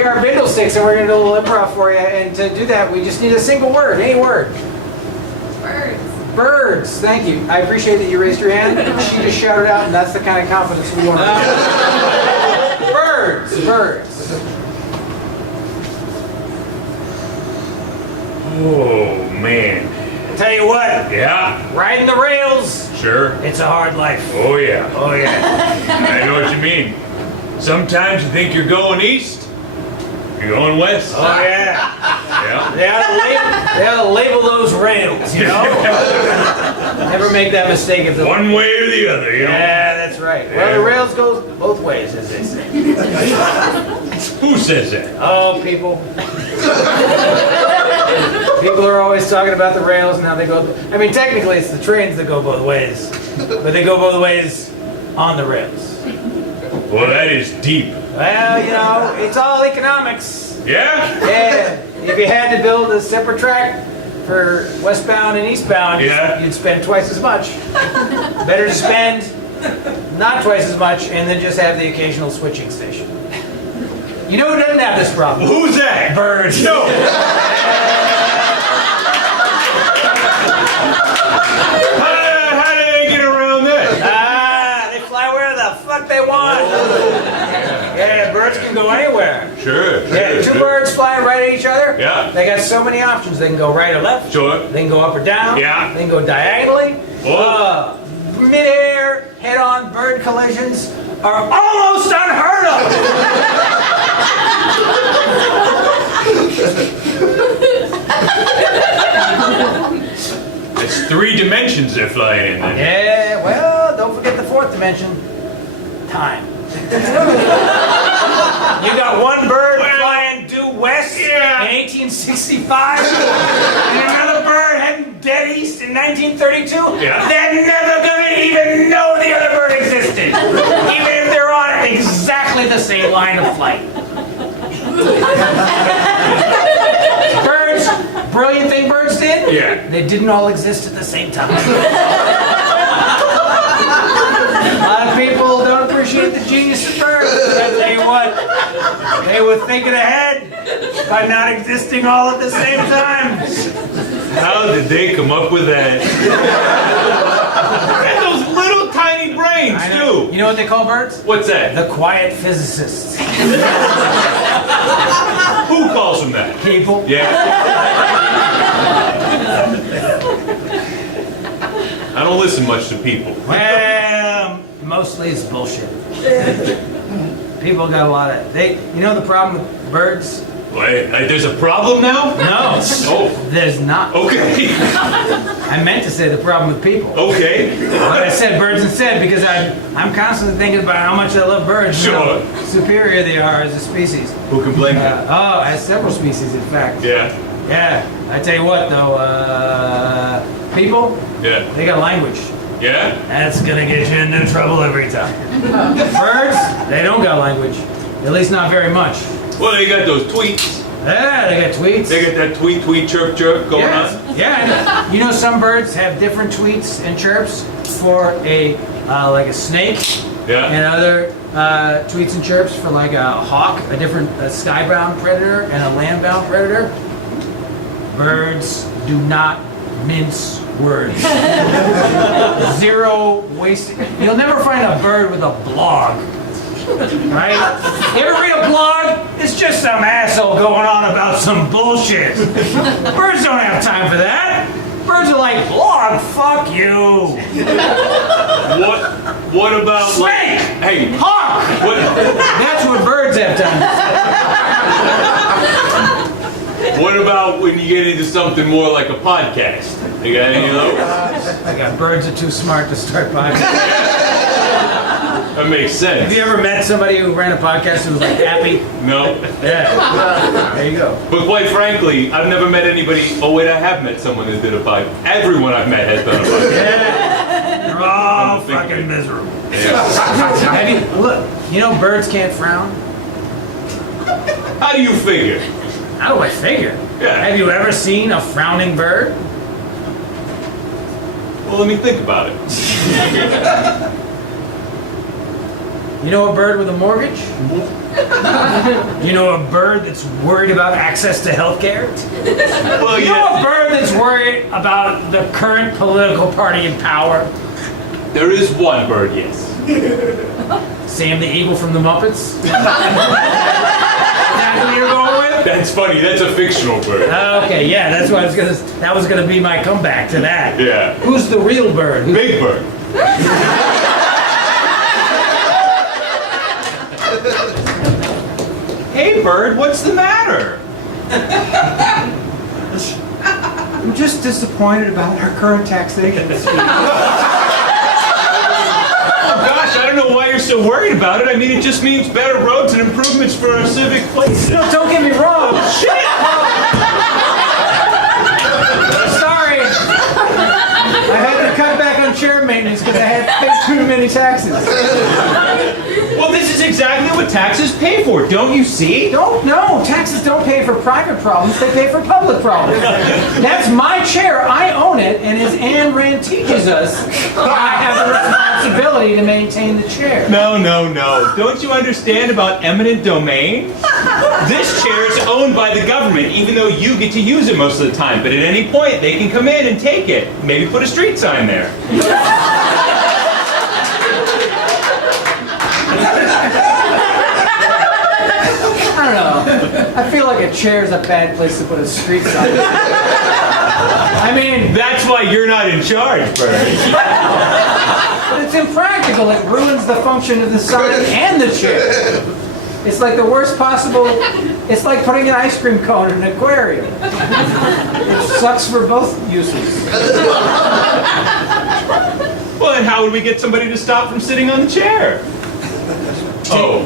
We are Bindle Sticks, and we're going to do a little improv for you. And to do that, we just need a single word, any word. Birds. Birds. Thank you. I appreciate that you raised your hand. She just shouted out, and that's the kind of confidence we want to have. Birds. Birds. Oh, man. Tell you what, Yeah? riding the rails, Sure. it's a hard life. Oh, yeah. Oh, yeah. I know what you mean. Sometimes you think you're going east, you're going west. Oh, yeah. Yeah. They ought to label those rails, you know? Never make that mistake if the... One way or the other, you know? Yeah, that's right. Well, the rails go both ways, as they say. Who says that? Oh, people. People are always talking about the rails and how they go... I mean, technically, it's the trains that go both ways. But they go both ways on the rails. Well, that is deep. Well, you know, it's all economics. Yeah? Yeah. If you had to build a separate track for westbound and eastbound, Yeah. you'd spend twice as much. Better to spend not twice as much and then just have the occasional switching station. You know who doesn't have this problem? Who's that? Birds. No! How do they get around that? They fly where the fuck they want. Yeah, birds can go anywhere. Sure. Yeah, two birds flying right at each other. Yeah. They got so many options. They can go right or left. Sure. They can go up or down. Yeah. They can go diagonally. Whoa. Mid-air, head-on bird collisions are almost unheard of. It's 3 dimensions they're flying in there. Yeah, well, don't forget the 4th dimension. Time. You got one bird flying due west in 1865, and another bird heading dead east in 1932. Yeah. They're never gonna even know the other bird existed, even if they're on exactly the same line of flight. Birds, brilliant thing birds did? Yeah. They didn't all exist at the same time. A lot of people don't appreciate the genius of birds, but I tell you what, they were thinking ahead by not existing all at the same time. How did they come up with that? And those little tiny brains, I know. too. You know what they call birds? What's that? The quiet physicists. Who calls them that? People. Yeah. I don't listen much to people. Well, mostly it's bullshit. People got a lot of... You know the problem with birds? Wait, there's a problem now? No. Oh, There's not. okay. I meant to say the problem with people. Okay. But I said birds instead because I'm constantly thinking about how much I love birds. Sure. How superior they are as a species. Who can blame you? As several species, in fact. Yeah. Yeah. I tell you what, though, people, Yeah. they got language. Yeah? That's gonna get you into trouble every time. Birds, they don't got language. At least not very much. Well, they got those tweets. Yeah, they got tweets. They got that tweet, chirp, chirp going on. Yeah. You know, some birds have different tweets and chirps for like a snake, Yeah. and other tweets and chirps for like a hawk, a skybound predator and a landbound predator. Birds do not mince words. Zero wasting. You'll never find a bird with a blog. Right? You ever read a blog? It's just some asshole going on about some bullshit. Birds don't have time for that. Birds are like, blog, fuck you. What about Snake! Hey, Hawk! what? That's what birds have time for. What about when you get into something more like a podcast? You got any of those? I got birds are too smart to start podcasts. That makes sense. Have you ever met somebody who ran a podcast who was like happy? No. Yeah. There you go. But quite frankly, I've never met anybody. Oh wait, I have met someone that did a podcast. Everyone I've met has done a podcast. Yeah. They're all fucking miserable. Have you look? You know birds can't frown. How do you figure? How do I figure? Yeah. Have you ever seen a frowning bird? Well, let me think about it. You know a bird with a mortgage? You know a bird that's worried about access to health care? Well, You know a bird that's worried about the current political party in power? there is one bird, yes. Sam the Eagle from the Muppets? Is that who you're going with? That's funny. That's a fictional bird. Okay, yeah, that's what that was gonna be my comeback to that. Yeah. Who's the real bird? Big bird. Hey, Bird, what's the matter? I'm just disappointed about our current taxation scheme. Oh gosh, I don't know why you're so worried about it. I mean, it just means better roads and improvements for our civic places. No, don't get me wrong. Shit! Sorry. I had to cut back on chair maintenance because I had to pay too many taxes. Well, this is exactly what taxes pay for, don't you see? No, taxes don't pay for private problems, they pay for public problems. That's my chair, I own it, and as Ayn Rand teaches us, I have the responsibility to maintain the chair. No. Don't you understand about eminent domain? This chair is owned by the government, even though you get to use it most of the time. But at any point, they can come in and take it. Maybe put a street sign there. I don't know. I feel like a chair is a bad place to put a street sign. I mean, That's why you're not in charge, Bird. but it's impractical. It ruins the function of the sign and the chair. It's like the worst possible. It's like putting an ice cream cone in an aquarium. It sucks for both uses. Well, and how would we get somebody to stop from sitting on the chair? Oh,